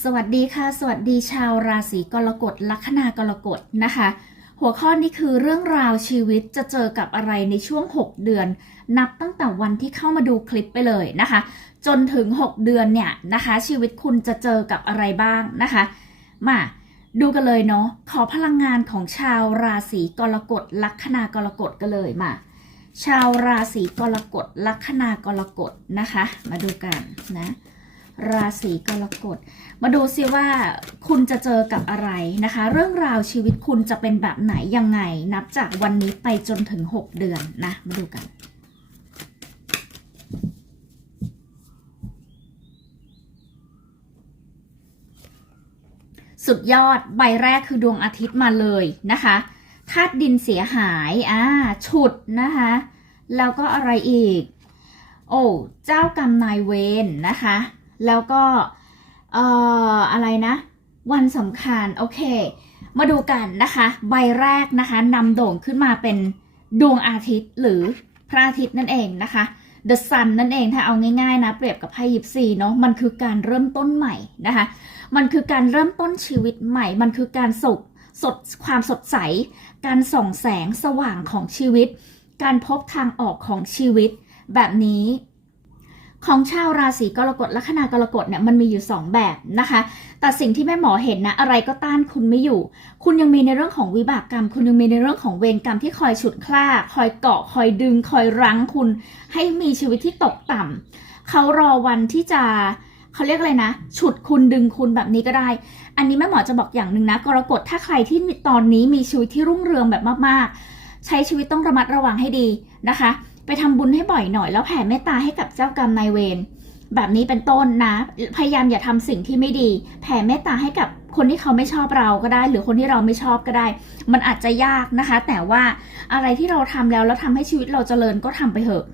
สวัสดีค่ะ สวัสดีชาวราศีกรกฎลัคนากรกฎนะคะ หัวข้อนี้คือเรื่องราวชีวิตจะเจอกับอะไรในช่วง 6 เดือน นับตั้งแต่วันที่เข้ามาดูคลิปไปเลยนะคะ จนถึง 6 เดือนเนี่ยนะคะ ชีวิตคุณจะเจอกับอะไรบ้างนะคะ มาดูกันเลยเนาะขอพลังงานของชาวราศีกรกฎลัคนากรกฎกันเลยมา ชาวราศีกรกฎลัคนากรกฎนะคะ มาดูกันนะ ราศีกรกฎ มาดูซิว่าคุณจะเจอกับอะไรนะคะ เรื่องราวชีวิตคุณจะเป็นแบบไหนยังไง นับจากวันนี้ไปจนถึง 6 เดือนนะ มาดูกันสุดยอดใบแรกคือดวงอาทิตย์มาเลยนะคะธาตุดินเสียหายอ่าฉุดนะคะแล้วก็อะไรอีก โอ้เจ้ากรรมนายเวรนะคะ แล้วก็เอ่ออะไรนะ วันสำคัญโอเค มาดูกันนะคะ ใบแรกนะคะนำโด่งขึ้นมาเป็นดวงอาทิตย์หรือพระอาทิตย์นั่นเองนะคะ The Sun นั่นเองถ้าเอาง่ายๆนะเปรียบกับไพ่ยิปซีเนาะมันคือการเริ่มต้นใหม่นะคะ มันคือการเริ่มต้นชีวิตใหม่ มันคือการสุขสดความสดใส การส่องแสงสว่างของชีวิต การพบทางออกของชีวิต แบบนี้ ของชาวราศีกรกฎลัคนากรกฎเนี่ยมันมีอยู่ 2 แบบนะคะ แต่สิ่งที่แม่หมอเห็นนะอะไรก็ต้านคุณไม่อยู่ คุณยังมีในเรื่องของวิบากกรรม คุณยังมีในเรื่องของเวรกรรมที่คอยฉุดคล้าคอยเกาะคอยดึง คอยรั้งคุณ ให้มีชีวิตที่ตกต่ำเขารอวันที่จะเขาเรียกอะไรนะ ฉุดคุณดึงคุณแบบนี้ก็ได้ อันนี้แม่หมอจะบอกอย่างหนึ่งนะกรกฎถ้าใครที่ตอนนี้มีชีวิตที่รุ่งเรืองแบบมากๆ ใช้ชีวิตต้องระมัดระวังให้ดีนะคะ ไปทำบุญให้บ่อยหน่อย แล้วแผ่เมตตาให้กับเจ้ากรรมนายเวรแบบนี้เป็นต้นนะ พยายามอย่าทำสิ่งที่ไม่ดี แผ่เมตตาให้กับคนที่เขาไม่ชอบเราก็ได้ หรือคนที่เราไม่ชอบก็ได้ มันอาจจะยากนะคะ แต่ว่าอะไรที่เราทำแล้วแล้วทำให้ชีวิตเราเจริญก็ทำไปเถอะ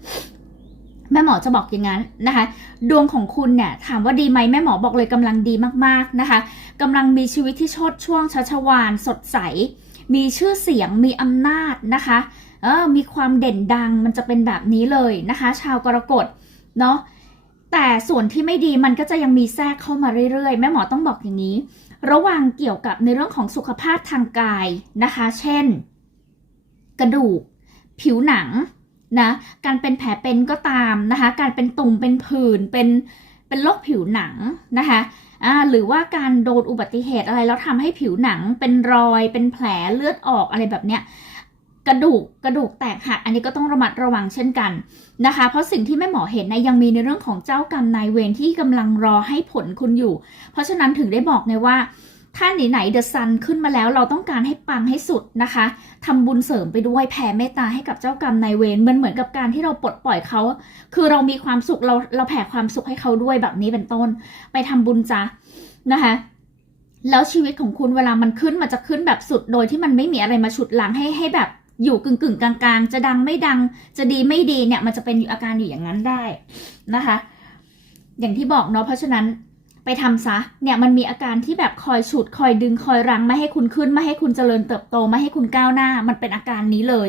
แม่หมอจะบอกอย่างนั้นนะคะ ดวงของคุณเนี่ยถามว่าดีไหมแม่หมอบอกเลยกำลังดีมากๆนะคะกำลังมีชีวิตที่ชดช่วงชัชวานสดใส มีชื่อเสียงมีอำนาจนะคะ เออมีความเด่นดังมันจะเป็นแบบนี้เลยนะคะ ชาวกรกฎเนาะแต่ส่วนที่ไม่ดีมันก็จะยังมีแทรกเข้ามาเรื่อยๆ แม่หมอต้องบอกอย่างนี้ ระวังเกี่ยวกับในเรื่องของสุขภาพทางกายนะคะ เช่น กระดูก ผิวหนังนะการเป็นแผลเป็นก็ตามนะคะ การเป็นตุ่มเป็นผื่นเป็นเป็นโรคผิวหนังนะคะอ่าหรือว่าการโดนอุบัติเหตุอะไรแล้วทำให้ผิวหนังเป็นรอยเป็นแผลเลือดออกอะไรแบบเนี้ย กระดูกกระดูกแตกหักอันนี้ก็ต้องระมัดระวังเช่นกันนะคะ เพราะสิ่งที่แม่หมอเห็นนะยังมีในเรื่องของเจ้ากรรมนายเวรที่กำลังรอให้ผลคุณอยู่ เพราะฉะนั้นถึงได้บอกไงว่าถ้าไหนไหนเดอะซันขึ้นมาแล้วเราต้องการให้ปังให้สุดนะคะทำบุญเสริมไปด้วยแผ่เมตตาให้กับเจ้ากรรมนายเวรมันเหมือนกับการที่เราปลดปล่อยเขา คือเรามีความสุขเราเราแผ่ความสุขให้เขาด้วยแบบนี้เป็นต้น ไปทำบุญจ้ะนะคะแล้วชีวิตของคุณเวลามันขึ้นมันจะขึ้นแบบสุดโดยที่มันไม่มีอะไรมาฉุดหลังให้ให้แบบ อยู่กึ่งกึ่งๆกลางๆ จะดังไม่ดัง จะดีไม่ดีเนี่ย มันจะเป็นอยู่อาการอยู่อย่างนั้นได้นะคะ อย่างที่บอกเนาะเพราะฉะนั้นไปทำซะเนี่ยมันมีอาการที่แบบคอยฉุดคอยดึงคอยรั้งไม่ให้คุณขึ้นไม่ให้คุณเจริญเติบโตไม่ให้คุณก้าวหน้า มันเป็นอาการนี้เลย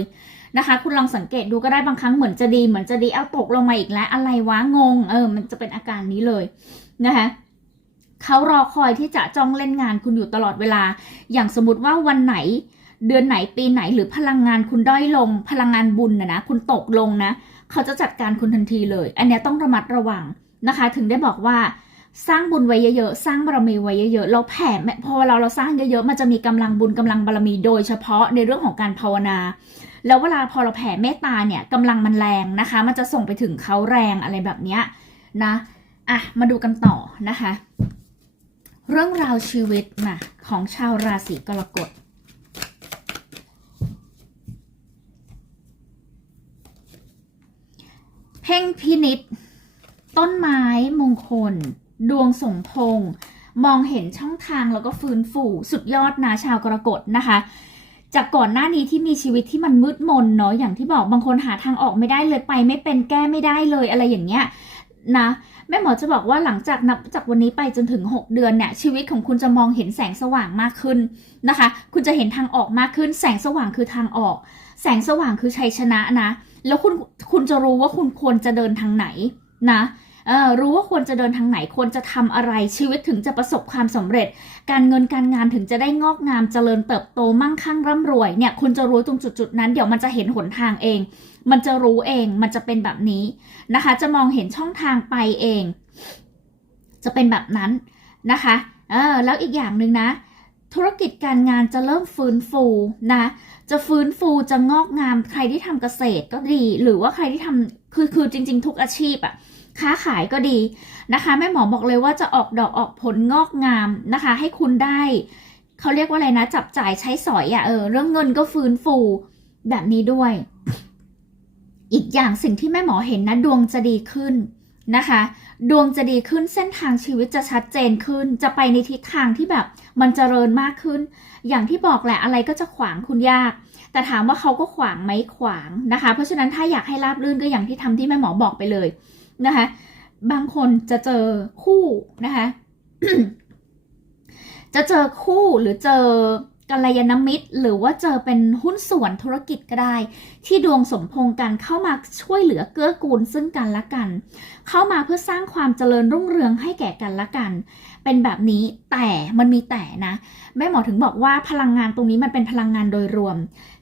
นะคะ คุณลองสังเกตดูก็ได้บางครั้งเหมือนจะดีเหมือนจะดีเอาตกลงมาอีกแล้ว อะไรวะงงเออ มันจะเป็นอาการนี้เลยนะคะเขารอคอยที่จะจ้องเล่นงานคุณอยู่ตลอดเวลา อย่างสมมติว่าวันไหน เดือนไหนปีไหนหรือพลังงานคุณด้อยลง พลังงานบุญนะนะคุณตกลงนะเขาจะจัดการคุณทันทีเลย อันนี้ต้องระมัดระวังนะคะ ถึงได้บอกว่าสร้างบุญไว้เยอะๆ สร้างบารมีไว้เยอะๆ เราแผ่พอเราเราสร้างเยอะๆ มันจะมีกำลังบุญกำลังบารมีโดยเฉพาะในเรื่องของการภาวนา แล้วเวลาพอเราแผ่เมตตาเนี่ยกำลังมันแรงนะคะ มันจะส่งไปถึงเขาแรงอะไรแบบเนี้ยนะอะมาดูกันต่อนะคะ เรื่องราวชีวิตนะของชาวราศีกรกฎ พ่งพินิษต้นไม้มงคล ดวงสมพงษ์มองเห็นช่องทางแล้วก็ฟื้นฟูสุดยอดนะชาวกรกฎนะคะ จากก่อนหน้านี้ที่มีชีวิตที่มันมืดมนเนาะอย่างที่บอกบางคนหาทางออกไม่ได้เลยไป ไม่เป็นแก้ไม่ได้เลยอะไรอย่างเงี้ยนะแม่หมอจะบอกว่าหลังจากนับจากวันนี้ไปจนถึง 6 เดือนเนี่ยชีวิตของคุณจะมองเห็นแสงสว่างมากขึ้นนะคะ คุณจะเห็นทางออกมากขึ้น แสงสว่างคือทางออก แสงสว่างคือชัยชนะนะ แล้วคุณคุณจะรู้ว่าคุณควรจะเดินทางไหนนะรู้ว่าควรจะเดินทางไหนควรจะทำอะไรชีวิตถึงจะประสบความสำเร็จ การเงินการงานถึงจะได้งอกงามเจริญเติบโตมั่งคั่งร่ำรวยเนี่ยคุณจะรู้ตรงจุดๆนั้นเดี๋ยวมันจะเห็นหนทางเอง มันจะรู้เองมันจะเป็นแบบนี้นะคะ จะมองเห็นช่องทางไปเอง จะเป็นแบบนั้นนะคะเออแล้วอีกอย่างหนึ่งนะ ธุรกิจการงานจะเริ่มฟื้นฟูนะ จะฟื้นฟูจะงอกงาม ใครที่ทำเกษตรก็ดี หรือว่าใครที่ทำคือคือจริง ๆ ทุกอาชีพอะค้าขายก็ดีนะคะแม่หมอบอกเลยว่าจะออกดอกออกผลงอกงามนะคะ ให้คุณได้เขาเรียกว่าอะไรนะ จับจ่ายใช้สอยอะเออเรื่องเงินก็ฟื้นฟูแบบนี้ด้วย อีกอย่างสิ่งที่แม่หมอเห็นนะดวงจะดีขึ้น นะคะ ดวงจะดีขึ้นเส้นทางชีวิตจะชัดเจนขึ้น จะไปในทิศทางที่แบบมันเจริญมากขึ้น อย่างที่บอกแหละอะไรก็จะขวางคุณยาก แต่ถามว่าเขาก็ขวางไหมขวางนะคะ เพราะฉะนั้นถ้าอยากให้ราบรื่นก็อย่างที่ทำที่แม่หมอบอกไปเลยนะคะ บางคนจะเจอคู่นะคะ จะเจอคู่หรือเจอ กัลยาณมิตร หรือว่าเจอเป็นหุ้นส่วนธุรกิจก็ได้ ที่ดวงสมพงกันเข้ามาช่วยเหลือเกื้อกูลซึ่งกันและกัน เข้ามาเพื่อสร้างความเจริญรุ่งเรืองให้แก่กันและกัน เป็นแบบนี้แต่มันมีแต่นะแม่หมอถึงบอกว่าพลังงานตรงนี้มันเป็นพลังงานโดยรวม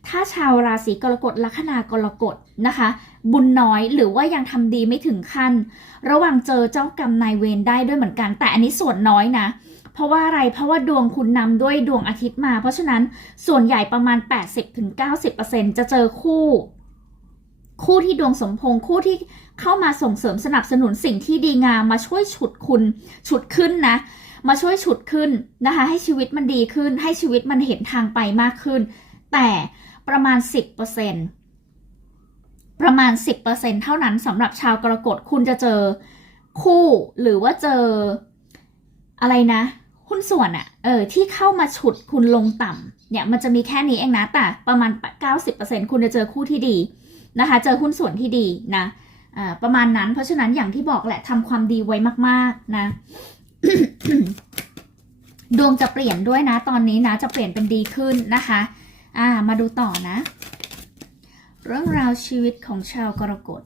ถ้าชาวราศีกรกฎลัคนากรกฎนะคะ บุญน้อยหรือว่ายังทำดีไม่ถึงขั้น ระวังเจอเจ้ากรรมนายเวรได้ด้วยเหมือนกัน แต่อันนี้ส่วนน้อยนะ เพราะว่าอะไรเพราะว่าดวงคุณนำด้วยดวงอาทิตย์มา เพราะฉะนั้นส่วนใหญ่ประมาณ 80-90%จะเจอคู่ คู่ที่ดวงสมพงษ์คู่ที่เข้ามาส่งเสริมสนับสนุนสิ่งที่ดีงามมาช่วยฉุดคุณฉุดขึ้นนะ มาช่วยฉุดขึ้นนะคะ ให้ชีวิตมันดีขึ้น ให้ชีวิตมันเห็นทางไปมากขึ้น แต่ประมาณ 10%ประมาณ 10%เท่านั้นสำหรับชาวกรกฎคุณจะเจอคู่หรือว่าเจออะไรนะ หุ้นส่วนอะเออที่เข้ามาฉุดคุณลงต่ำเนี่ยมันจะมีแค่นี้เองนะแต่ประมาณ 90%คุณจะเจอคู่ที่ดีนะคะ เจอหุ้นส่วนที่ดีนะอ่าประมาณนั้นเพราะฉะนั้นอย่างที่บอกแหละทำความดีไว้มาก ๆนะดวงจะเปลี่ยนด้วยนะ ตอนนี้นะจะเปลี่ยนเป็นดีขึ้นนะคะ อ่า มาดูต่อนะ เรื่องราวชีวิตของชาวกรกฎ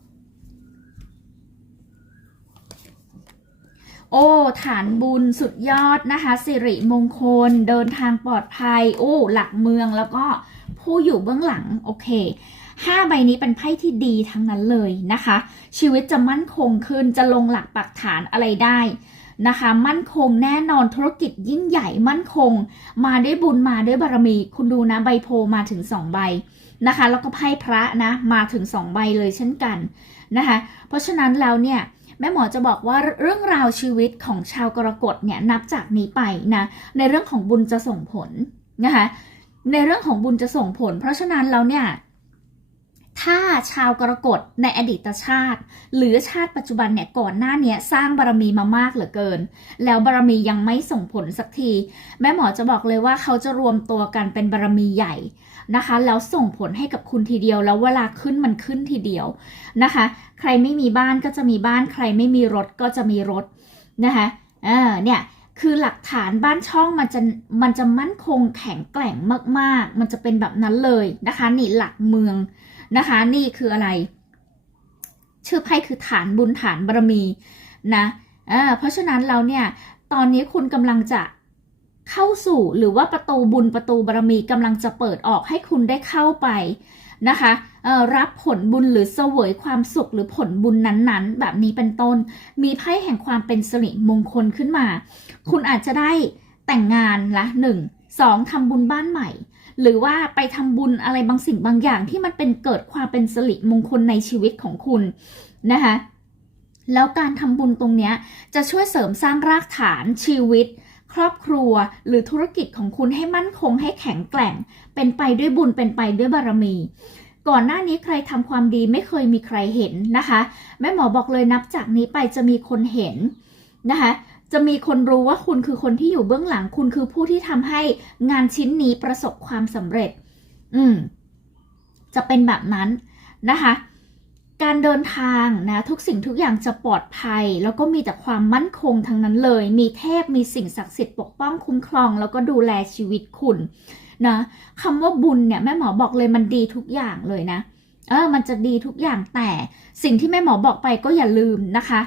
โอ้ ฐานบุญสุดยอดนะคะ สิริมงคล เดินทางปลอดภัย โอ้ หลักเมืองแล้วก็ผู้อยู่เบื้องหลัง โอเคห้าใบนี้เป็นไพ่ที่ดีทั้งนั้นเลยนะคะ ชีวิตจะมั่นคงขึ้นจะลงหลักปักฐานอะไรได้นะคะ มั่นคงแน่นอนธุรกิจยิ่งใหญ่มั่นคง มาด้วยบุญมาด้วยบารมี คุณดูนะใบโพมาถึงสองใบนะคะ แล้วก็ไพ่พระนะมาถึงสองใบเลยเช่นกันนะคะ เพราะฉะนั้นแล้วเนี่ย แม่หมอจะบอกว่าเรื่องราวชีวิตของชาวกรกฎเนี่ยนับจากนี้ไปนะในเรื่องของบุญจะส่งผลนะคะในเรื่องของบุญจะส่งผล เพราะฉะนั้นแล้วเนี่ยถ้าชาวกรกฎในอดีตชาติ หรือชาติปัจจุบันเนี่ยก่อนหน้านี้สร้างบารมีมามากเหลือเกิน แล้วบารมียังไม่ส่งผลสักที แม่หมอจะบอกเลยว่าเขาจะรวมตัวกันเป็นบารมีใหญ่ นะคะแล้วส่งผลให้กับคุณทีเดียว แล้วเวลาขึ้นมันขึ้นทีเดียวนะคะ ใครไม่มีบ้านก็จะมีบ้าน ใครไม่มีรถก็จะมีรถนะคะเออเนี่ยคือหลักฐานบ้านช่องมันจะมันจะมั่นคงแข็งแกร่งมาก ๆ มันจะเป็นแบบนั้นเลยนะคะนี่หลักเมืองนะคะ นี่คืออะไร ชื่อไพ่คือฐานบุญฐานบารมีนะเเพราะฉะนั้นเราเนี่ยตอนนี้คุณกำลังจะ เข้าสู่หรือว่าประตูบุญประตูบารมีกำลังจะเปิดออกให้คุณได้เข้าไปนะคะรับผลบุญหรือเสวยความสุขหรือผลบุญนั้นๆ แบบนี้เป็นต้น มีไพ่แห่งความเป็นสิริมงคลขึ้นมา คุณอาจจะได้แต่งงานละหนึ่งสองทำบุญบ้านใหม่ หรือว่าไปทำบุญอะไรบางสิ่งบางอย่างที่มันเป็นเกิดความเป็นสิริมงคลในชีวิตของคุณนะคะแล้วการทำบุญตรงนี้จะช่วยเสริมสร้างรากฐานชีวิต ครอบครัวหรือธุรกิจของคุณให้มั่นคงให้แข็งแกร่ง เป็นไปด้วยบุญเป็นไปด้วยบารมี ก่อนหน้านี้ใครทำความดีไม่เคยมีใครเห็นนะคะแม่หมอบอกเลยนับจากนี้ไปจะมีคนเห็นนะคะจะมีคนรู้ว่าคุณคือคนที่อยู่เบื้องหลังคุณคือผู้ที่ทำให้งานชิ้นนี้ประสบความสำเร็จ อืม จะเป็นแบบนั้นนะคะ การเดินทางนะทุกสิ่งทุกอย่างจะปลอดภัย แล้วก็มีแต่ความมั่นคงทั้งนั้นเลย มีเทพมีสิ่งศักดิ์สิทธิ์ปกป้องคุ้มครอง แล้วก็ดูแลชีวิตคุณนะคำว่าบุญเนี่ยแม่หมอบอกเลยมันดีทุกอย่างเลยนะเออมันจะดีทุกอย่างแต่สิ่งที่แม่หมอบอกไปก็อย่าลืมนะคะ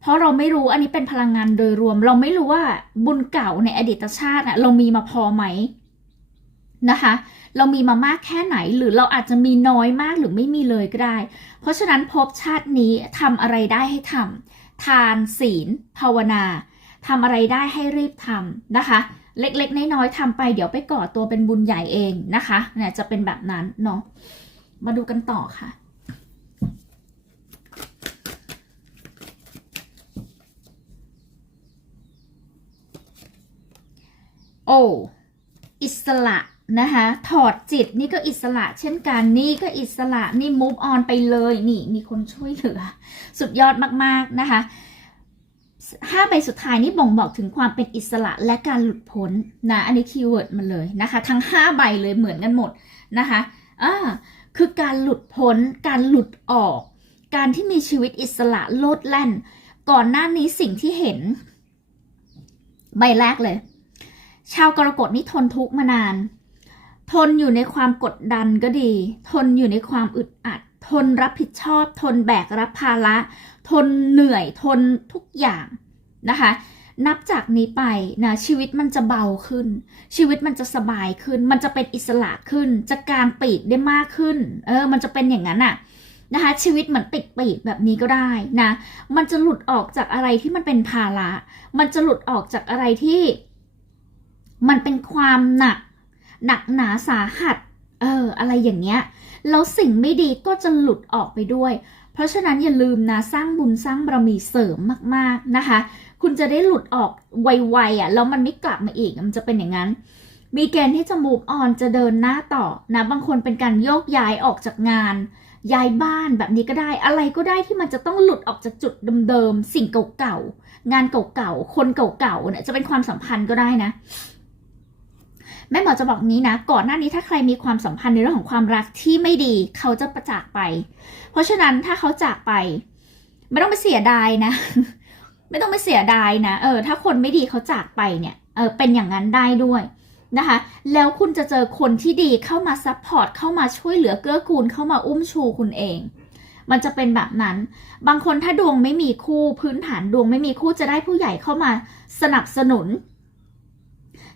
เพราะเราไม่รู้อันนี้เป็นพลังงานโดยรวม เราไม่รู้ว่าบุญเก่าในอดีตชาติเรามีมาพอไหม นะคะ เรามีมามากแค่ไหนหรือเราอาจจะมีน้อยมากหรือไม่มีเลยก็ได้ เพราะฉะนั้นภพชาตินี้ทำอะไรได้ให้ทำทานศีล ภาวนาทำอะไรได้ให้รีบทำนะคะ เล็กๆ น้อยๆทำไปเดี๋ยวไปก่อตัวเป็นบุญใหญ่เองนะคะเนี่ยจะเป็นแบบนั้นเนาะมาดูกันต่อค่ะโอ้อิสระ นะคะถอดจิตนี่ก็อิสระเช่นกันนี่ก็อิสระนี่ move on ไปเลยนี่มีคนช่วยเหลือ สุดยอดมากๆนะคะห้าใบสุดท้ายนี่บ่งบอกถึงความเป็นอิสระและการหลุดพ้นนะอันนี้คีย์เวิร์ดมันเลยนะคะ ทั้งห้าใบเลยเหมือนกันหมดนะคะอ่าคือการหลุดพ้น การหลุดออก การที่มีชีวิตอิสระโลดแล่น ก่อนหน้านี้สิ่งที่เห็น ใบแรกเลย ชาวกรกฎนี่ทนทุกข์มานาน ทนอยู่ในความกดดันก็ดี ทนอยู่ในความอึดอัด ทนรับผิดชอบ ทนแบกรับภาระ ทนเหนื่อย ทนทุกอย่างนะคะ นับจากนี้ไปนะชีวิตมันจะเบาขึ้น ชีวิตมันจะสบายขึ้น มันจะเป็นอิสระขึ้น จะกางปีกได้มากขึ้น เออ มันจะเป็นอย่างนั้นอะนะคะ ชีวิตเหมือนติดปีกแบบนี้ก็ได้นะ มันจะหลุดออกจากอะไรที่มันเป็นภาระ มันจะหลุดออกจากอะไรที่ มันเป็นความหนัก หนักหนาสาหัส เออ อะไรอย่างเงี้ย แล้วสิ่งไม่ดีก็จะหลุดออกไปด้วย เพราะฉะนั้นอย่าลืมนะสร้างบุญสร้างบารมีเสริมมากๆนะคะ คุณจะได้หลุดออกไวๆอะแล้วมันไม่กลับมาอีกมันจะเป็นอย่างนั้น มีเกณฑ์ที่จะ move on จะเดินหน้าต่อนะ บางคนเป็นการโยกย้ายออกจากงาน ย้ายบ้านแบบนี้ก็ได้ อะไรก็ได้ที่มันจะต้องหลุดออกจากจุดเดิมๆสิ่งเก่าๆงานเก่าๆคนเก่าๆเนี่ยจะเป็นความสัมพันธ์ก็ได้นะ แม่หมอจะบอกนี้นะ ก่อนหน้านี้ถ้าใครมีความสัมพันธ์ในเรื่องของความรักที่ไม่ดีเขาจะประจากไป เพราะฉะนั้นถ้าเขาจากไป ไม่ต้องไปเสียดายนะ ไม่ต้องไปเสียดายนะ เออ ถ้าคนไม่ดีเขาจากไปเนี่ย เออ เป็นอย่างนั้นได้ด้วยนะคะ แล้วคุณจะเจอคนที่ดีเข้ามาซัพพอร์ต เข้ามาช่วยเหลือเกื้อกูล เข้ามาอุ้มชูคุณเอง มันจะเป็นแบบนั้น บางคนถ้าดวงไม่มีคู่พื้นฐานดวงไม่มีคู่จะได้ผู้ใหญ่เข้ามาสนับสนุน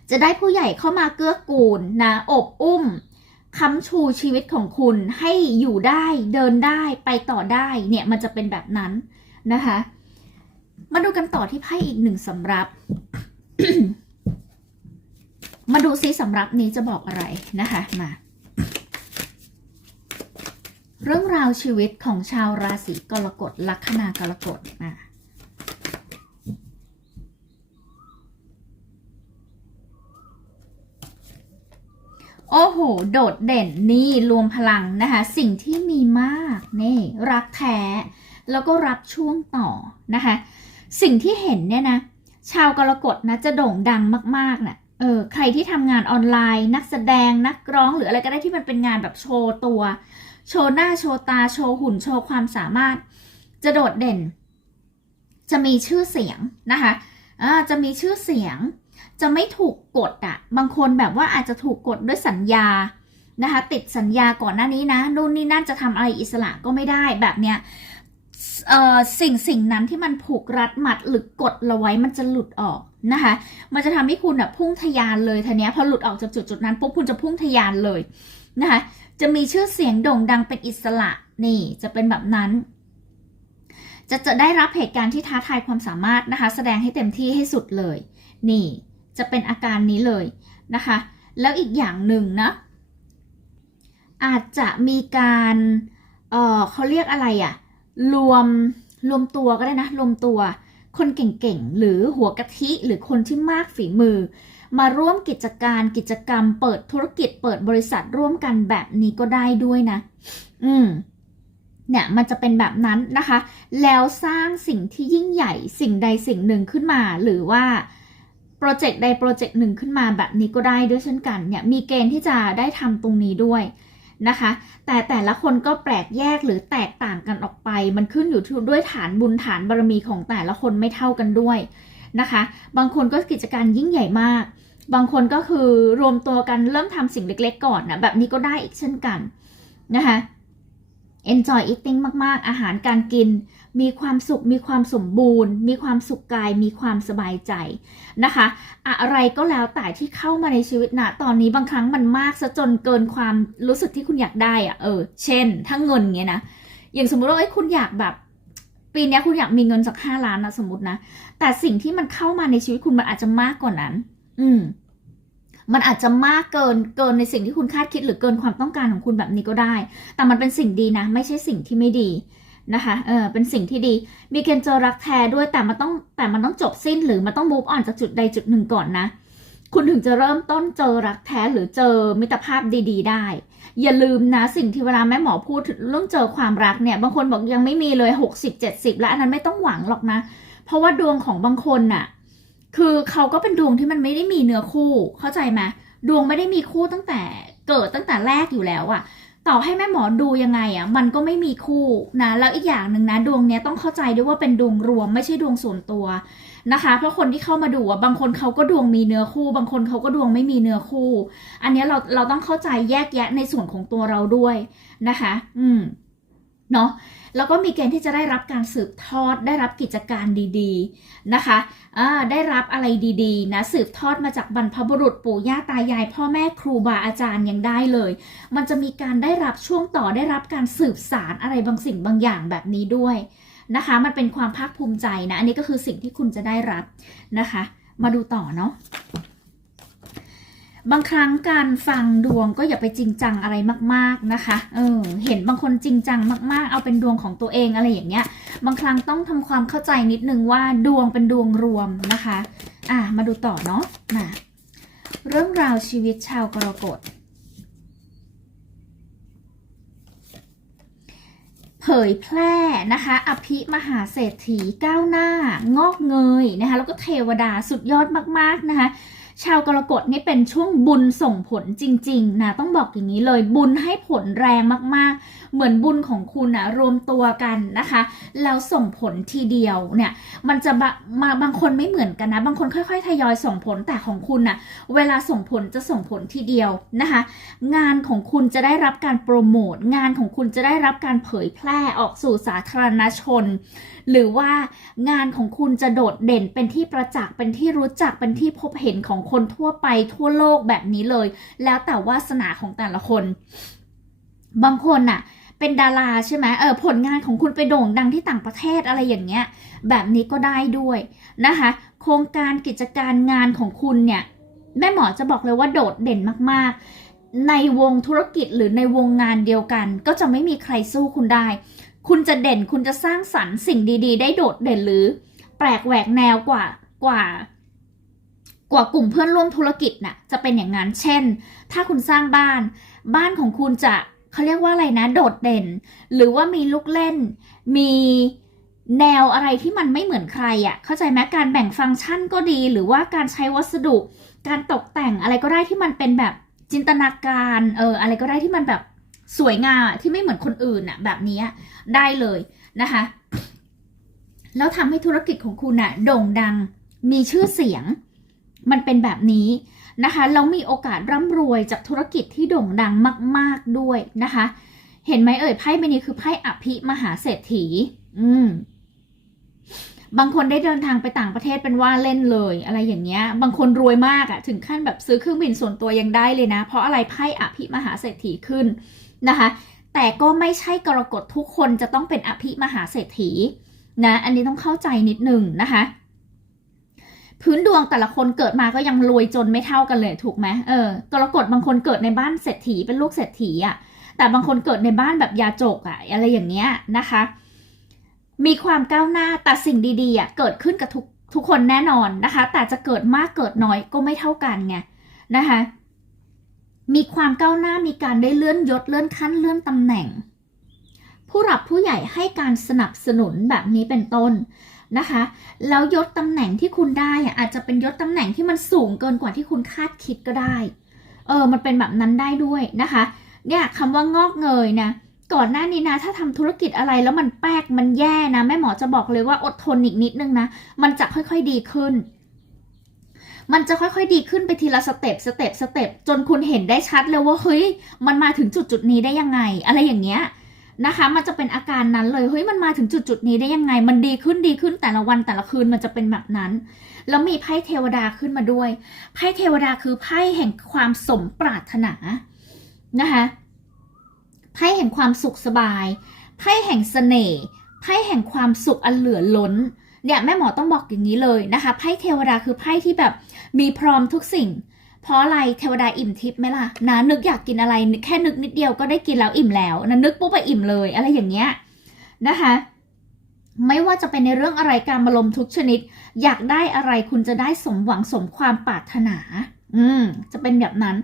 จะได้ผู้ใหญ่เข้ามาเกื้อกูลนะอบอุ้มค้ำชูชีวิตของคุณให้อยู่ได้เดินได้ไปต่อได้เนี่ยมันจะเป็นแบบนั้นนะคะมาดูกันต่อที่ไพ่อีกหนึ่งสำรับ มาดูซิสำรับนี้จะบอกอะไรนะคะมาเรื่องราวชีวิตของชาวราศีกรกฎลัคนากรกฎมา โอ้โห โดดเด่นนี่รวมพลังนะคะ สิ่งที่มีมากนี่รักแท้ แล้วก็รับช่วงต่อนะคะ สิ่งที่เห็นเนี่ยนะ ชาวกรกฎนะจะโด่งดังมากๆนะ่ะเออใครที่ทำงานออนไลน์ นักแสดงนักร้องหรืออะไรก็ได้ที่มันเป็นงานแบบโชว์ตัว โชว์หน้าโชว์ตาโชว์หุ่นโชว์ความสามารถ จะโดดเด่น จะมีชื่อเสียงนะคะอ่าจะมีชื่อเสียง จะไม่ถูกกดอะ่ะบางคนแบบว่าอาจจะถูกกดด้วยสัญญานะคะ ติดสัญญาก่อนหน้านี้นะนู่นนี่นั่นจะทำอะไรอิสระก็ไม่ได้แบบเนี้ยเอ่อสิ่งสิ่งนั้นที่มันผูกรัดมัดหรือกดเราไว้มันจะหลุดออกนะคะ มันจะทำให้คุณอะพุ่งทะยานเลยทีเนี้ยพอหลุดออกจากจุดจุดนั้นปุ๊บคุณจะพุ่งทะยานเลยนะคะจะมีชื่อเสียงโด่งดังเป็นอิสระนี่จะเป็นแบบนั้น จะจะได้รับเหตุการณ์ที่ท้าทายความสามารถนะคะ แสดงให้เต็มที่ให้สุดเลย นี่ จะเป็นอาการนี้เลยนะคะ แล้วอีกอย่างหนึ่งนะ อาจจะมีการเออเขาเรียกอะไรอะรวมรวมตัวก็ได้นะ รวมตัว คนเก่งๆ หรือหัวกะทิหรือคนที่มากฝีมือ มาร่วมกิจการกิจกรรม เปิดธุรกิจเปิดบริษัทร่วมกันแบบนี้ก็ได้ด้วยนะ อืมเนี่ยมันจะเป็นแบบนั้นนะคะ แล้วสร้างสิ่งที่ยิ่งใหญ่สิ่งใดสิ่งหนึ่งขึ้นมา หรือว่า โปรเจกต์ใดโปรเจกต์หนึ่งขึ้นมาแบบนี้ก็ได้ด้วยเช่นกันเนี่ยมีเกณฑ์ที่จะได้ทำตรงนี้ด้วยนะคะ แต่แต่ละคนก็แปลกแยกหรือแตกต่างกันออกไป มันขึ้นอยู่ด้วยฐานบุญฐานบารมีของแต่ละคนไม่เท่ากันด้วยนะคะ บางคนก็กิจการยิ่งใหญ่มาก บางคนก็คือรวมตัวกันเริ่มทำสิ่งเล็ก ๆ ก่อนนะแบบนี้ก็ได้อีกเช่นกันนะคะ enjoy eating มาก ๆ อาหารการกิน มีความสุข มีความสมบูรณ์ มีความสุขกาย มีความสบายใจนะคะ อะไรก็แล้วแต่ที่เข้ามาในชีวิตนะตอนนี้บางครั้งมันมากซะจนเกินความรู้สึกที่คุณอยากได้อะเออ เช่น ถ้าเงินเงี้ยนะ อย่างสมมติว่าเอ้คุณอยากแบบ ปีนี้คุณอยากมีเงินสักห้าล้านนะสมมตินะ แต่สิ่งที่มันเข้ามาในชีวิตคุณมันอาจจะมากกว่านั้น อืม มันอาจจะมากเกินเกินในสิ่งที่คุณคาดคิดหรือเกินความต้องการของคุณแบบนี้ก็ได้ แต่มันเป็นสิ่งดีนะ ไม่ใช่สิ่งที่ไม่ดีนะคะ เออ เป็นสิ่งที่ดี มีเกณฑ์เจอรักแท้ด้วย แต่มันต้อง แต่มันต้องจบสิ้น หรือมันต้อง move on จากจุดใดจุดหนึ่งก่อนนะ คุณถึงจะเริ่มต้นเจอรักแท้หรือเจอมิตรภาพดี ๆ ได้ อย่าลืมนะ สิ่งที่เวลาแม่หมอพูดเรื่องเจอความรักเนี่ย บางคนบอกยังไม่มีเลยหกสิบเจ็ดสิบแล้วอันนั้นไม่ต้องหวังหรอกนะ เพราะว่าดวงของบางคนน่ะ คือเขาก็เป็นดวงที่มันไม่ได้มีเนื้อคู่เข้าใจไหมดวงไม่ได้มีคู่ตั้งแต่เกิดตั้งแต่แรกอยู่แล้วอะต่อให้แม่หมอดูยังไงอะมันก็ไม่มีคู่นะแล้วอีกอย่างหนึ่งนะดวงเนี้ยต้องเข้าใจด้วยว่าเป็นดวงรวมไม่ใช่ดวงส่วนตัวนะคะ เพราะคนที่เข้ามาดูอะบางคนเขาก็ดวงมีเนื้อคู่ บางคนเขาก็ดวงไม่มีเนื้อคู่ อันนี้เราเราต้องเข้าใจแยกแยะในส่วนของตัวเราด้วยนะคะ อืมเนาะ แล้วก็มีเกณฑ์ที่จะได้รับการสืบทอด ได้รับกิจการดีๆนะคะได้รับอะไรดีๆนะสืบทอดมาจากบรรพบุรุษปู่ย่าตายาย พ่อแม่ครูบาอาจารย์ยังได้เลย มันจะมีการได้รับช่วงต่อได้รับการสืบสารอะไรบางสิ่งบางอย่างแบบนี้ด้วยนะคะ มันเป็นความภาคภูมิใจนะ อันนี้ก็คือสิ่งที่คุณจะได้รับนะคะ มาดูต่อเนาะ บางครั้งการฟังดวงก็อย่าไปจริงจังอะไรมาก ๆนะคะ เออ เห็นบางคนจริงจังมาก ๆ เอาเป็นดวงของตัวเองอะไรอย่างเงี้ย บางครั้งต้องทำความเข้าใจนิดนึงว่าดวงเป็นดวงรวมนะคะ อะ มาดูต่อเนาะ มา เรื่องราวชีวิตชาวกรกฎ เผยแพร่นะคะ อภิมหาเศรษฐีก้าวหน้า งอกเงยนะคะ แล้วก็เทวดาสุดยอดมาก ๆ นะคะ ชาวกรกฎนี่เป็นช่วงบุญส่งผลจริง ๆ นะ ต้องบอกอย่างนี้เลยบุญให้ผลแรงมากๆ เหมือนบุญของคุณนะรวมตัวกันนะคะแล้วส่งผลทีเดียวเนี่ยมันจะบะมาบางคนไม่เหมือนกันนะ บางคนค่อยๆ ทยอยส่งผลแต่ของคุณนะเวลาส่งผลจะส่งผลทีเดียวนะคะ งานของคุณจะได้รับการโปรโมทงานของคุณจะได้รับการเผยแพร่ออกสู่สาธารณชน หรือว่างานของคุณจะโดดเด่นเป็นที่ประจักษ์เป็นที่รู้จักเป็นที่พบเห็นของคนทั่วไปทั่วโลกแบบนี้เลย แล้วแต่วาสนาของแต่ละคน บางคนน่ะเป็นดาราใช่ไหมเออผลงานของคุณไปโด่งดังที่ต่างประเทศอะไรอย่างเงี้ย แบบนี้ก็ได้ด้วยนะคะ โครงการกิจการงานของคุณเนี่ยแม่หมอจะบอกเลยว่าโดดเด่นมากๆ ในวงธุรกิจหรือในวงงานเดียวกัน ก็จะไม่มีใครสู้คุณได้ คุณจะเด่นคุณจะสร้างสรรค์สิ่งดี ๆ ได้โดดเด่นหรือ แปลกแหวกแนวกว่ากว่า กว่ากลุ่มเพื่อนร่วมธุรกิจน่ะจะเป็นอย่างนั้น เช่น ถ้าคุณสร้างบ้าน บ้านของคุณจะเขาเรียกว่าอะไรนะ โดดเด่น หรือว่ามีลูกเล่น มีแนวอะไรที่มันไม่เหมือนใครอะ่ะ เข้าใจไหมการแบ่งฟังก์ชันก็ดี หรือว่าการใช้วัสดุ การตกแต่งอะไรก็ได้ที่มันเป็นแบบจินตนาการ เออ อะไรก็ได้ที่มันแบบสวยงามที่ไม่เหมือนคนอื่นอะแบบนี้ได้เลยนะคะ แล้วทำให้ธุรกิจของคุณน่ะ โด่งดัง มีชื่อเสียง มันเป็นแบบนี้นะคะแล้วมีโอกาสร่ำรวยจากธุรกิจที่โด่งดังมาก ๆด้วยนะคะ เห็นไหมเอ่ยไพ่ใบนี้คือไพ่อภิมหาเศรษฐี อืมบางคนได้เดินทางไปต่างประเทศเป็นว่าเล่นเลย อะไรอย่างเงี้ย บางคนรวยมากอะถึงขั้นแบบซื้อเครื่องบินส่วนตัวยังได้เลยนะ เพราะอะไรไพ่อภิมหาเศรษฐีขึ้นนะคะ แต่ก็ไม่ใช่กรกฎทุกคนจะต้องเป็นอภิมหาเศรษฐีนะ อันนี้ต้องเข้าใจนิดหนึ่งนะคะ พื้นดวงแต่ละคนเกิดมาก็ยังรวยจนไม่เท่ากันเลยถูกไหมเออกรกฎบางคนเกิดในบ้านเศรษฐีเป็นลูกเศรษฐีอะ่ะแต่บางคนเกิดในบ้านแบบยาจกอะ่ะอะไรอย่างเงี้ยนะคะ มีความก้าวหน้าแต่สิ่งดีๆอะ่ะเกิดขึ้นกับทุกทุกคนแน่นอนนะคะ แต่จะเกิดมากเกิดน้อยก็ไม่เท่ากันไงนะคะมีความก้าวหน้ามีการได้เลื่อนยศเลื่อนขั้นเลื่อนตำแหน่ง ผู้หลักผู้ใหญ่ให้การสนับสนุนแบบนี้เป็นต้น นะคะ แล้วยศตำแหน่งที่คุณได้อะอาจจะเป็นยศตำแหน่งที่มันสูงเกินกว่าที่คุณคาดคิดก็ได้ เออ มันเป็นแบบนั้นได้ด้วยนะคะ เนี่ยคำว่างอกเงยนะก่อนหน้านี้นะถ้าทำธุรกิจอะไรแล้วมันแป๊กมันแย่นะแม่หมอจะบอกเลยว่าอดทนอีกนิดนึงนะ มันจะค่อยๆดีขึ้น มันจะค่อยๆดีขึ้นไปทีละสเต็ปสเต็ปสเต็ปจนคุณเห็นได้ชัดเลยว่าเฮ้ยมันมาถึงจุดจุดนี้ได้ยังไง อะไรอย่างเงี้ย นะคะ มันจะเป็นอาการนั้นเลยเฮ้ยมันมาถึงจุดจุดนี้ได้ยังไง มันดีขึ้นดีขึ้นแต่ละวันแต่ละคืนมันจะเป็นแบบนั้น แล้วมีไพ่เทวดาขึ้นมาด้วยไพ่เทวดาคือไพ่แห่งความสมปรารถนานะคะไพ่แห่งความสุขสบายไพ่แห่งเสน่ห์ไพ่แห่งความสุขอันเหลือล้นเนี่ยแม่หมอต้องบอกอย่างนี้เลยนะคะไพ่เทวดาคือไพ่ที่แบบมีพร้อมทุกสิ่ง เพราะอะไรเทวดาอิ่มทิพย์ไหมล่ะนะนึกอยากกินอะไรแค่นึกนิดเดียวก็ได้กินแล้วอิ่มแล้วนะนึกปุ๊บไปอิ่มเลย อะไรอย่างเงี้ยนะคะไม่ว่าจะเป็นในเรื่องอะไรการมาลมทุกชนิด อยากได้อะไรคุณจะได้สมหวังสมความปรารถนา อืม จะเป็นแบบนั้น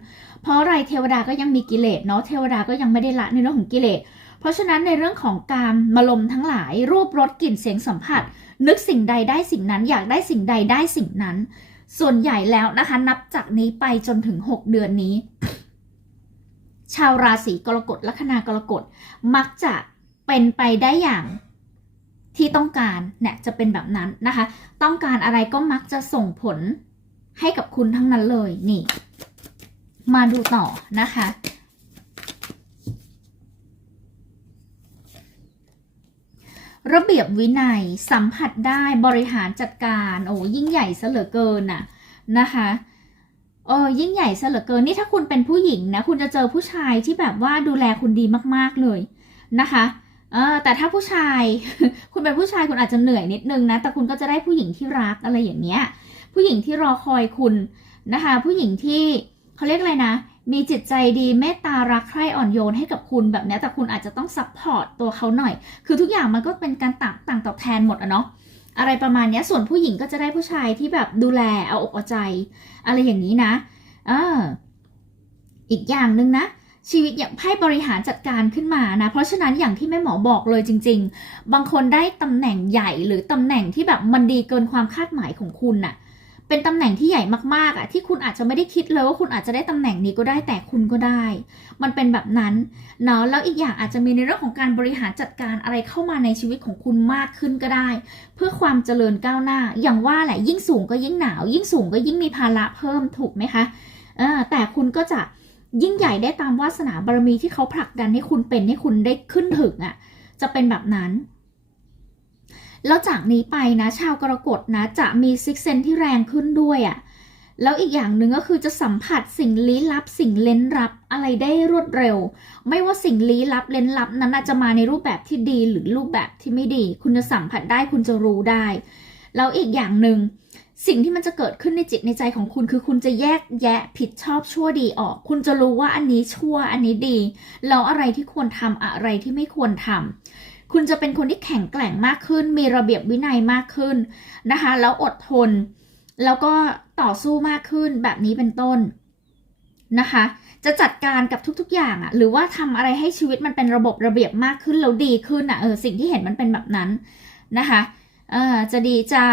เพราะอะไรเทวดาก็ยังมีกิเลสเนาะเทวดาก็ยังไม่ได้ละในเรื่องของกิเลส เพราะฉะนั้นในเรื่องของการมาลมทั้งหลาย รูปรสกลิ่นเสียงสัมผัส นึกสิ่งใดได้สิ่งนั้น อยากได้สิ่งใดได้สิ่งนั้น ส่วนใหญ่แล้วนะคะนับจากนี้ไปจนถึง 6 เดือนนี้ ชาวราศีกรกฎลัคนากรกฎมักจะเป็นไปได้อย่างที่ต้องการเนี่ยจะเป็นแบบนั้นนะคะ ต้องการอะไรก็มักจะส่งผลให้กับคุณทั้งนั้นเลยนี่ มาดูต่อนะคะ ระเบียบวินัยสัมผัสได้บริหารจัดการโอ้ยิ่งใหญ่ซะเหลือเกินน่ะนะคะเออยิ่งใหญ่ซะเหลือเกินนี่ถ้าคุณเป็นผู้หญิงนะคุณจะเจอผู้ชายที่แบบว่าดูแลคุณดีมากๆเลยนะคะเออแต่ถ้าผู้ชาย คุณเป็นผู้ชายคุณอาจจะเหนื่อยนิดนึงนะแต่คุณก็จะได้ผู้หญิงที่รักอะไรอย่างเงี้ยผู้หญิงที่รอคอยคุณนะคะ ผู้หญิงที่เขาเรียกอะไรนะ มีจิตใจดีเมตตารักใคร่อ่อนโยนให้กับคุณแบบนี้แต่คุณอาจจะต้องซัพพอร์ตตัวเขาหน่อย คือทุกอย่างมันก็เป็นการต่างต่างตอบแทนหมดอะเนาะอะไรประมาณนี้ส่วนผู้หญิงก็จะได้ผู้ชายที่แบบดูแลเอาอกเอาใจ อะไรอย่างนี้นะ เออ อีกอย่างหนึ่งนะชีวิตอย่างไพ่บริหารจัดการขึ้นมานะ เพราะฉะนั้นอย่างที่แม่หมอบอกเลยจริง ๆ บางคนได้ตำแหน่งใหญ่หรือตำแหน่งที่แบบมันดีเกินความคาดหมายของคุณน่ะ เป็นตำแหน่งที่ใหญ่มากๆอะที่คุณอาจจะไม่ได้คิดเลยว่าคุณอาจจะได้ตำแหน่งนี้ก็ได้แต่คุณก็ได้ มันเป็นแบบนั้นเนาะแล้วอีกอย่างอาจจะมีในเรื่องของการบริหารจัดการอะไรเข้ามาในชีวิตของคุณมากขึ้นก็ได้ เพื่อความเจริญก้าวหน้า อย่างว่าแหละยิ่งสูงก็ยิ่งหนาว ยิ่งสูงก็ยิ่งมีภาระเพิ่มถูกไหมคะเออแต่คุณก็จะยิ่งใหญ่ได้ตามวาสนาบารมีที่เขาผลักดันให้คุณเป็นให้คุณได้ขึ้นถึงอะ่ะจะเป็นแบบนั้น แล้วจากนี้ไปนะชาวกรกฎนะจะมีซิกเซนที่แรงขึ้นด้วยอะ่ะแล้วอีกอย่างหนึ่งก็คือจะสัมผัสสิ่งลี้ลับสิ่งเล้นลับอะไรได้รวดเร็ว ไม่ว่าสิ่งลี้ลับเล้นลับนั้นจะมาในรูปแบบที่ดีหรือรูปแบบที่ไม่ดี คุณจะสัมผัสได้คุณจะรู้ได้ แล้วอีกอย่างหนึ่งสิ่งที่มันจะเกิดขึ้นในจิตในใจของคุณคือคุณจะแยกแยะผิดชอบชั่วดีออก คุณจะรู้ว่าอันนี้ชั่วอันนี้ดี แล้วอะไรที่ควรทำอะไรที่ไม่ควรทำ คุณจะเป็นคนที่แข็งแกร่งมากขึ้น มีระเบียบวินัยมากขึ้นนะคะ แล้วอดทน แล้วก็ต่อสู้มากขึ้นแบบนี้เป็นต้นนะคะ จะจัดการกับทุก ๆ อย่างอะหรือว่าทำอะไรให้ชีวิตมันเป็นระบบระเบียบมากขึ้นแล้วดีขึ้นอะเออสิ่งที่เห็นมันเป็นแบบนั้นนะคะเออจะดีจะ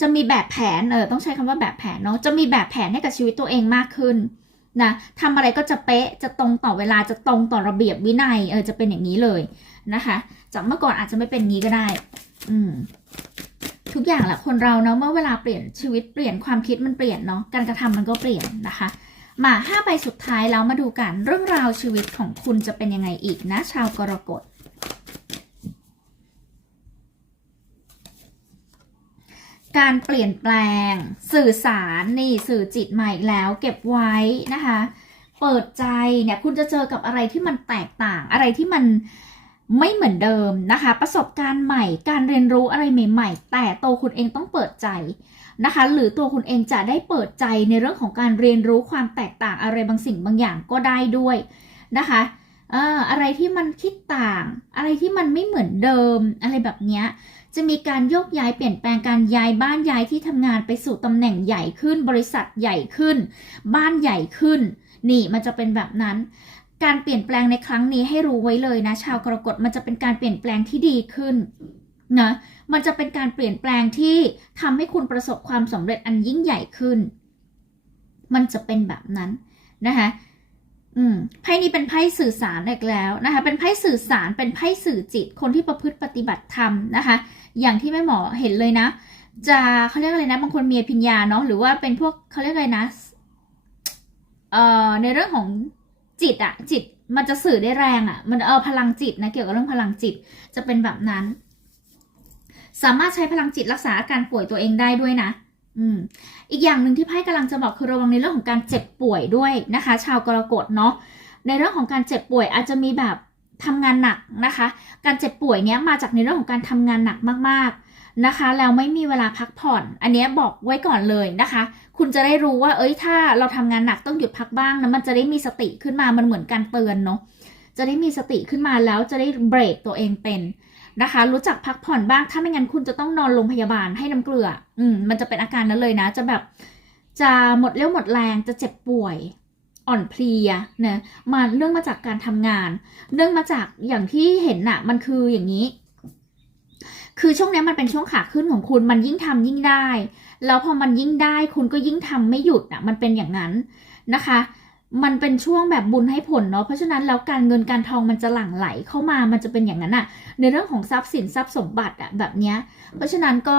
จะมีแบบแผนเออต้องใช้คำว่าแบบแผนเนาะจะมีแบบแผนให้กับชีวิตตัวเองมากขึ้น นะทำอะไรก็จะเป๊ะจะตรงต่อเวลาจะตรงต่อระเบียบวินัยเออจะเป็นอย่างนี้เลยนะคะจากเมื่อก่อนอาจจะไม่เป็นงี้ก็ได้ อืมทุกอย่างแหละคนเราเนาะเมื่อเวลาเปลี่ยนชีวิตเปลี่ยนความคิดมันเปลี่ยนเนาะการกระทำมันก็เปลี่ยนนะคะ มาห้าใบสุดท้ายแล้วมาดูกันเรื่องราวชีวิตของคุณจะเป็นยังไงอีกนะ ชาวกรกฎ การเปลี่ยนแปลง สื่อสารนี่สื่อจิตใหม่แล้วเก็บไว้นะคะ เปิดใจเนี่ยคุณจะเจอกับอะไรที่มันแตกต่างอะไรที่มันไม่เหมือนเดิมนะคะ ประสบการณ์ใหม่ การเรียนรู้อะไรใหม่ ๆ แต่ตัวคุณเองต้องเปิดใจนะคะ หรือตัวคุณเองจะได้เปิดใจในเรื่องของการเรียนรู้ความแตกต่างอะไรบางสิ่งบางอย่างก็ได้ด้วยนะคะเอออะไรที่มันคิดต่าง อะไรที่มันไม่เหมือนเดิมอะไรแบบเนี้ย จะมีการโยกย้ายเปลี่ยนแปลงการย้ายบ้านย้ายที่ทำงานไปสู่ตำแหน่งใหญ่ขึ้น บริษัทใหญ่ขึ้น บ้านใหญ่ขึ้น นี่มันจะเป็นแบบนั้น การเปลี่ยนแปลงในครั้งนี้ให้รู้ไว้เลยนะ ชาวกรกฎมันจะเป็นการเปลี่ยนแปลงที่ดีขึ้นนะมันจะเป็นการเปลี่ยนแปลงที่ทำให้คุณประสบความสำเร็จอันยิ่งใหญ่ขึ้น มันจะเป็นแบบนั้นนะคะ อืมไพ่นี้เป็นไพ่สื่อสารอีกแล้วนะคะ เป็นไพ่สื่อสารเป็นไพ่สื่อจิต คนที่ประพฤติปฏิบัติธรรมนะคะ อย่างที่แม่หมอเห็นเลยนะ จะเขาเรียกอะไรนะบางคนมีอภิญญาเนาะหรือว่าเป็นพวกเขาเรียกอะไรนะเอ่อในเรื่องของจิตอะจิตมันจะสื่อได้แรงอะมันเออพลังจิตนะเกี่ยวกับเรื่องพลังจิตจะเป็นแบบนั้น สามารถใช้พลังจิตรักษาอาการป่วยตัวเองได้ด้วยนะ อืมอีกอย่างหนึ่งที่ไพ่กำลังจะบอกคือระวังในเรื่องของการเจ็บป่วยด้วยนะคะ ชาวกรกฎเนาะในเรื่องของการเจ็บป่วยอาจจะมีแบบทำงานหนักนะคะ การเจ็บป่วยเนี้ยมาจากในเรื่องของการทำงานหนักมากๆนะคะ แล้วไม่มีเวลาพักผ่อน อันนี้บอกไว้ก่อนเลยนะคะ คุณจะได้รู้ว่าเอ้ยถ้าเราทำงานหนักต้องหยุดพักบ้างนะมันจะได้มีสติขึ้นมามันเหมือนการเตือนเนาะจะได้มีสติขึ้นมาแล้วจะได้เบรกตัวเองเป็น นะคะ รู้จักพักผ่อนบ้าง ถ้าไม่งั้นคุณจะต้องนอนโรงพยาบาลให้น้ำเกลือ อืม มันจะเป็นอาการนั้นเลยนะ จะแบบ จะหมดเรี่ยวหมดแรง จะเจ็บป่วย อ่อนเพลียนะมาเนื่องมาจากการทำงาน เนื่องมาจากอย่างที่เห็นน่ะ มันคืออย่างนี้ คือช่วงนี้มันเป็นช่วงขาขึ้นของคุณ มันยิ่งทำยิ่งได้ แล้วพอมันยิ่งได้ คุณก็ยิ่งทำไม่หยุดอะ มันเป็นอย่างนั้นนะคะ มันเป็นช่วงแบบบุญให้ผลเนาะเพราะฉะนั้นแล้วการเงินการทองมันจะหลั่งไหลเข้ามามันจะเป็นอย่างนั้นอะในเรื่องของทรัพย์สินทรัพย์สมบัติอะแบบเนี้ยเพราะฉะนั้นก็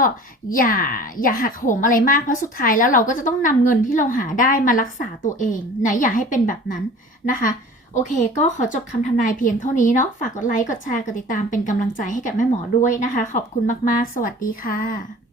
อย่าอย่าหักโหมอะไรมากเพราะสุดท้ายแล้วเราก็จะต้องนำเงินที่เราหาได้มารักษาตัวเองนะอย่าให้เป็นแบบนั้นนะคะโอเค ก็ขอจบคำทำนายเพียงเท่านี้เนาะฝากกดไลค์กดแชร์กดติดตามเป็นกำลังใจให้กับแม่หมอด้วยนะคะ ขอบคุณมากๆ สวัสดีค่ะ